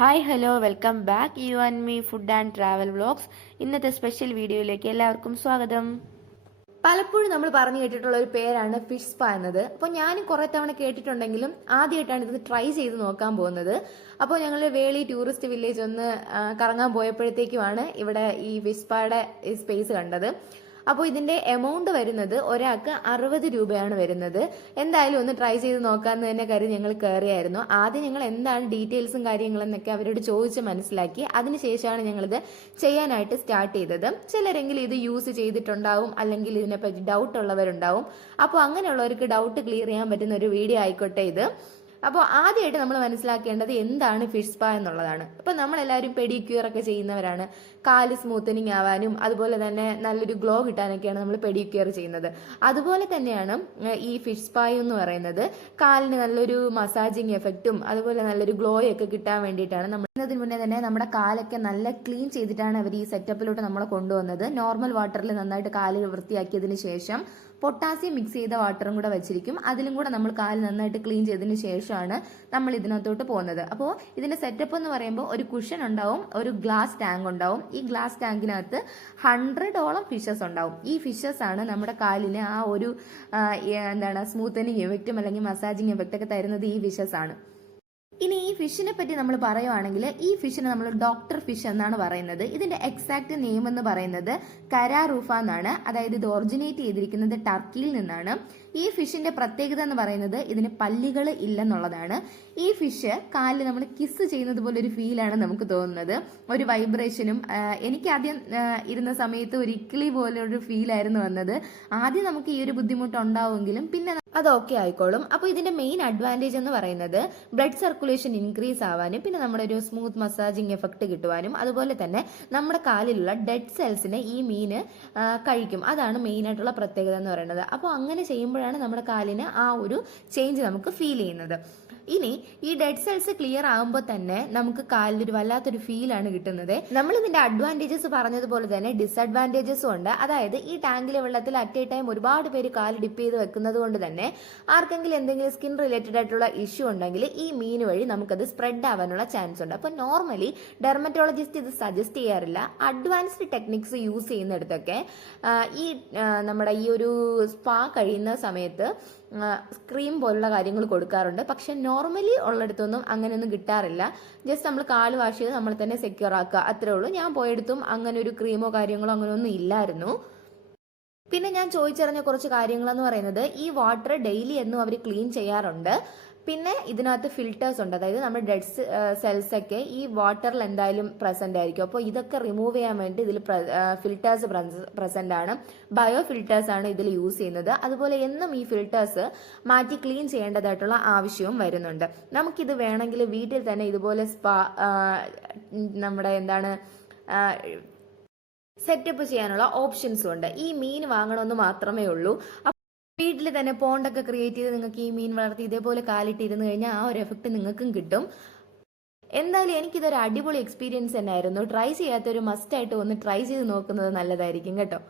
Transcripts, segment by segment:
Hi hello welcome back you and me food and travel vlogs. ഇന്നത്തെ special വീഡിയോയിലേക്ക് എല്ലാവർക്കും സ്വാഗതം. പലപ്പോഴും നമ്മൾ പറഞ്ഞു കേട്ടിട്ടുള്ള ഒരു പേരാണ് ഫിഷ് സ്പാ എന്നത്. അപ്പോൾ ഞാനും കുറെ തവണ കേട്ടിട്ടുണ്ടെങ്കിലും ആദ്യമായിട്ടാണ് ഇത് ട്രൈ ചെയ്ത് നോക്കാൻ പോകുന്നത്. അപ്പോൾ ഞങ്ങൾ വേളി ടൂറിസ്റ്റ് വില്ലേജ് ഒന്ന് കറങ്ങാൻ പോയപ്പോഴത്തേക്കുമാണ് ഇവിടെ ഈ ഫിഷ് സ്പായുടെ സ്പേസ് കണ്ടത്. അപ്പോൾ ഇതിന്റെ എമൗണ്ട് വരുന്നത് ഒരാൾക്ക് 60 രൂപയാണ് വരുന്നത്. എന്തായാലും ഒന്ന് ട്രൈ ചെയ്ത് നോക്കാമെന്ന് തന്നെ കരുതി ഞങ്ങൾ കയറിയായിരുന്നു. ആദ്യം ഞങ്ങൾ എന്താണ് ഡീറ്റെയിൽസും കാര്യങ്ങളെന്നൊക്കെ അവരോട് ചോദിച്ച് മനസ്സിലാക്കി. അതിനുശേഷമാണ് ഞങ്ങളിത് ചെയ്യാനായിട്ട് സ്റ്റാർട്ട് ചെയ്തത്. ചിലരെങ്കിലും ഇത് യൂസ് ചെയ്തിട്ടുണ്ടാവും, അല്ലെങ്കിൽ ഇതിനെപ്പറ്റി ഡൗട്ട് ഉള്ളവരുണ്ടാവും. അപ്പോൾ അങ്ങനെയുള്ളവർക്ക് ഡൗട്ട് ക്ലിയർ ചെയ്യാൻ പറ്റുന്ന ഒരു വീഡിയോ ആയിക്കോട്ടെ ഇത്. അപ്പോൾ ആദ്യമായിട്ട് നമ്മൾ മനസ്സിലാക്കേണ്ടത് എന്താണ് ഫിഷ് സ്പാ എന്നുള്ളതാണ്. അപ്പോൾ നമ്മളെല്ലാവരും പെഡിക്യൂർ ഒക്കെ ചെയ്യുന്നവരാണ്. കാല് സ്മൂത്തനിങ് ആവാനും അതുപോലെ തന്നെ നല്ലൊരു ഗ്ലോ കിട്ടാനൊക്കെയാണ് നമ്മൾ പെഡിക്യൂർ ചെയ്യുന്നത്. അതുപോലെ തന്നെയാണ് ഈ ഫിഷ് സ്പാ എന്ന് പറയുന്നത്. കാലിന് നല്ലൊരു മസാജിങ് എഫക്റ്റും അതുപോലെ നല്ലൊരു ഗ്ലോ ഒക്കെ കിട്ടാൻ വേണ്ടിയിട്ടാണ്. നമ്മൾ ഇതിന് മുന്നേ തന്നെ നമ്മുടെ കാലൊക്കെ നല്ല ക്ലീൻ ചെയ്തിട്ടാണ് അവർ ഈ സെറ്റപ്പിലോട്ട് നമ്മളെ കൊണ്ടുവന്നത്. നോർമൽ വാട്ടറിൽ നന്നായിട്ട് കാല് വൃത്തിയാക്കിയതിന് ശേഷം പൊട്ടാസ്യം മിക്സ് ചെയ്ത വാട്ടറും കൂടെ വെച്ചിരിക്കും. അതിലും കൂടെ നമ്മൾ കാല് നന്നായിട്ട് ക്ലീൻ ചെയ്തതിന് ശേഷമാണ് നമ്മൾ ഇതിനകത്തോട്ട് പോകുന്നത്. അപ്പോൾ ഇതിന്റെ സെറ്റപ്പ് എന്ന് പറയുമ്പോൾ ഒരു കുഷൻ ഉണ്ടാവും, ഒരു ഗ്ലാസ് ടാങ്ക് ഉണ്ടാവും. ഈ ഗ്ലാസ് ടാങ്കിനകത്ത് 100ഓളം ഫിഷസ് ഉണ്ടാവും. ഈ ഫിഷസ് ആണ് നമ്മുടെ കാലിന് ആ ഒരു സ്മൂത്തനിങ് എഫക്റ്റും അല്ലെങ്കിൽ മസാജിങ് എഫക്റ്റ് ഒക്കെ തരുന്നത് ഈ ഫിഷസ് ആണ്. ഇനി ഈ ഫിഷിനെ പറ്റി നമ്മൾ പറയുവാണെങ്കിൽ ഈ ഫിഷിനെ നമ്മൾ ഡോക്ടർ ഫിഷ് എന്നാണ് പറയുന്നത്. ഇതിന്റെ എക്സാക്ട് നെയിം എന്ന് പറയുന്നത് കരാറൂഫ എന്നാണ്. അതായത് ഇത് ഒറിജിനേറ്റ് ചെയ്തിരിക്കുന്നത് ടർക്കിയിൽ നിന്നാണ്. ഈ ഫിഷിന്റെ പ്രത്യേകത എന്ന് പറയുന്നത് ഇതിന് പല്ലുകൾ ഇല്ലെന്നുള്ളതാണ്. ഈ ഫിഷ് കാലിൽ നമ്മൾ കിസ് ചെയ്യുന്നത് പോലെ ഒരു ഫീലാണ് നമുക്ക് തോന്നുന്നത്. ഒരു വൈബ്രേഷനും എനിക്ക് ആദ്യം ഇരുന്ന സമയത്ത് ഒരു ഇക്കിളി പോലെ ഒരു ഫീലായിരുന്നു വന്നത്. ആദ്യം നമുക്ക് ഈ ഒരു ബുദ്ധിമുട്ട് ഉണ്ടാവുമെങ്കിലും പിന്നെ അതൊക്കെ ആയിക്കോളും. അപ്പോൾ ഇതിന്റെ മെയിൻ അഡ്വാൻറ്റേജ് എന്ന് പറയുന്നത് ബ്ലഡ് സർക്കുലേഷൻ ഇൻക്രീസ് ആവാനും പിന്നെ നമ്മുടെ ഒരു സ്മൂത്ത് മസാജിങ് എഫക്ട് കിട്ടുവാനും അതുപോലെ തന്നെ നമ്മുടെ കാലിലുള്ള ഡെഡ് സെൽസിനെ ഈ മീന് കഴിക്കും. അതാണ് മെയിൻ ആയിട്ടുള്ള പ്രത്യേകത എന്ന് പറയുന്നത്. അപ്പോൾ അങ്ങനെ ചെയ്യുമ്പോഴാണ് നമ്മുടെ കാലിന് ആ ഒരു ചേഞ്ച് നമുക്ക് ഫീൽ ചെയ്യുന്നത്. ഇനി ഈ ഡെഡ് സെൽസ് ക്ലിയർ ആകുമ്പോൾ തന്നെ നമുക്ക് കാലിലൊരു വല്ലാത്തൊരു ഫീലാണ് കിട്ടുന്നത്. നമ്മൾ ഇതിന്റെ അഡ്വാൻറ്റേജസ് പറഞ്ഞതുപോലെ തന്നെ ഡിസഡ്വാൻറ്റേജസും ഉണ്ട്. അതായത് ഈ ടാങ്കിലെ വെള്ളത്തിൽ അറ്റ് എ ടൈം ഒരുപാട് പേര് കാല് ഡിപ്പ് ചെയ്ത് വെക്കുന്നത് കൊണ്ട് തന്നെ ആർക്കെങ്കിലും എന്തെങ്കിലും സ്കിൻ റിലേറ്റഡ് ആയിട്ടുള്ള ഇഷ്യൂ ഉണ്ടെങ്കിൽ ഈ മീൻ വഴി നമുക്കത് സ്പ്രെഡ് ആവാനുള്ള ചാൻസ് ഉണ്ട്. അപ്പോൾ നോർമലി ഡെർമറ്റോളജിസ്റ്റ് ഇത് സജസ്റ്റ് ചെയ്യാറില്ല. അഡ്വാൻസ്ഡ് ടെക്നിക്സ് യൂസ് ചെയ്യുന്നിടത്തൊക്കെ ഈ നമ്മുടെ ഈ ഒരു സ്പാ കഴിയുന്ന സമയത്ത് ക്രീം പോലുള്ള കാര്യങ്ങൾ കൊടുക്കാറുണ്ട്. പക്ഷെ നോർമലി ഉള്ളിടത്തൊന്നും അങ്ങനെയൊന്നും കിട്ടാറില്ല. ജസ്റ്റ് നമ്മൾ കാല് വാഷ് ചെയ്ത് നമ്മൾ തന്നെ സെക്യൂർ ആക്കുക, അത്രേ ഉള്ളൂ. ഞാൻ പോയെടുത്തും അങ്ങനെ ഒരു ക്രീമോ കാര്യങ്ങളോ അങ്ങനെയൊന്നും ഇല്ലായിരുന്നു. പിന്നെ ഞാൻ ചോദിച്ചറിഞ്ഞ കുറച്ച് കാര്യങ്ങളെന്ന് പറയുന്നത് ഈ വാട്ടർ ഡെയിലി എന്നും അവർ ക്ലീൻ ചെയ്യാറുണ്ട്. പിന്നെ ഇതിനകത്ത് ഫിൽറ്റേഴ്സ് ഉണ്ട്. അതായത് നമ്മുടെ ഡെഡ് സെൽസ് ഒക്കെ ഈ വാട്ടറിൽ എന്തായാലും പ്രസന്റ് ആയിരിക്കും. അപ്പോൾ ഇതൊക്കെ റിമൂവ് ചെയ്യാൻ വേണ്ടി ഇതിൽ ഫിൽറ്റേഴ്സ് പ്രസന്റ് ആണ്. ബയോ ഫിൽറ്റേഴ്സ് ആണ് ഇതിൽ യൂസ് ചെയ്യുന്നത്. അതുപോലെ എന്നും ഈ ഫിൽറ്റേഴ്സ് മാറ്റി ക്ലീൻ ചെയ്യേണ്ടതായിട്ടുള്ള ആവശ്യവും വരുന്നുണ്ട്. നമുക്കിത് വേണമെങ്കിൽ വീട്ടിൽ തന്നെ ഇതുപോലെ നമ്മുടെ സെറ്റപ്പ് ചെയ്യാനുള്ള ഓപ്ഷൻസും ഉണ്ട്. ഈ മീൻ വാങ്ങണമെന്ന് മാത്രമേ ഉള്ളൂ. വീട്ടിൽ തന്നെ പോണ്ടൊക്കെ ക്രിയേറ്റ് ചെയ്ത് നിങ്ങൾക്ക് ഈ മീൻ വളർത്തി ഇതേപോലെ കാലിട്ടിരുന്ന് കഴിഞ്ഞാൽ ആ ഒരു എഫക്റ്റ് നിങ്ങൾക്കും കിട്ടും. എന്തായാലും എനിക്കിതൊരു അടിപൊളി എക്സ്പീരിയൻസ് തന്നെയായിരുന്നു. ട്രൈ ചെയ്യാത്തൊരു മസ്റ്റായിട്ട് ഒന്ന് ട്രൈ ചെയ്ത് നോക്കുന്നത് നല്ലതായിരിക്കും കേട്ടോ.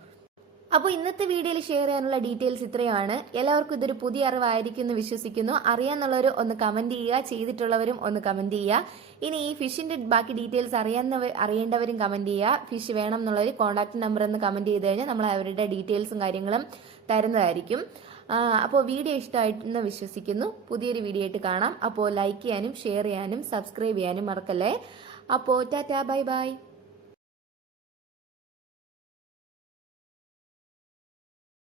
അപ്പോൾ ഇന്നത്തെ വീഡിയോയിൽ ഷെയർ ചെയ്യാനുള്ള ഡീറ്റെയിൽസ് ഇത്രയാണ്. എല്ലാവർക്കും ഇതൊരു പുതിയ അറിവായിരിക്കും എന്ന് വിശ്വസിക്കുന്നു. അറിയാന്നുള്ളവർ ഒന്ന് കമന്റ് ചെയ്യുക, ചെയ്തിട്ടുള്ളവരും ഒന്ന് കമന്റ് ചെയ്യുക. ഇനി ഈ ഫിഷിന്റെ ബാക്കി ഡീറ്റെയിൽസ് അറിയേണ്ടവരും കമന്റ് ചെയ്യുക. ഫിഷ് വേണം എന്നുള്ളവർ കോൺടാക്ട് നമ്പർ എന്ന് കമന്റ് ചെയ്ത് കഴിഞ്ഞാൽ നമ്മൾ അവരുടെ ഡീറ്റെയിൽസും കാര്യങ്ങളും തരുന്നതായിരിക്കും. അപ്പോൾ വീഡിയോ ഇഷ്ടമായിട്ടെന്ന് വിശ്വസിക്കുന്നു. പുതിയൊരു വീഡിയോ ആയിട്ട് കാണാം. അപ്പോൾ ലൈക്ക് ചെയ്യാനും ഷെയർ ചെയ്യാനും സബ്സ്ക്രൈബ് ചെയ്യാനും മറക്കല്ലേ. അപ്പോൾ ടാറ്റാ, ബൈ ബൈ.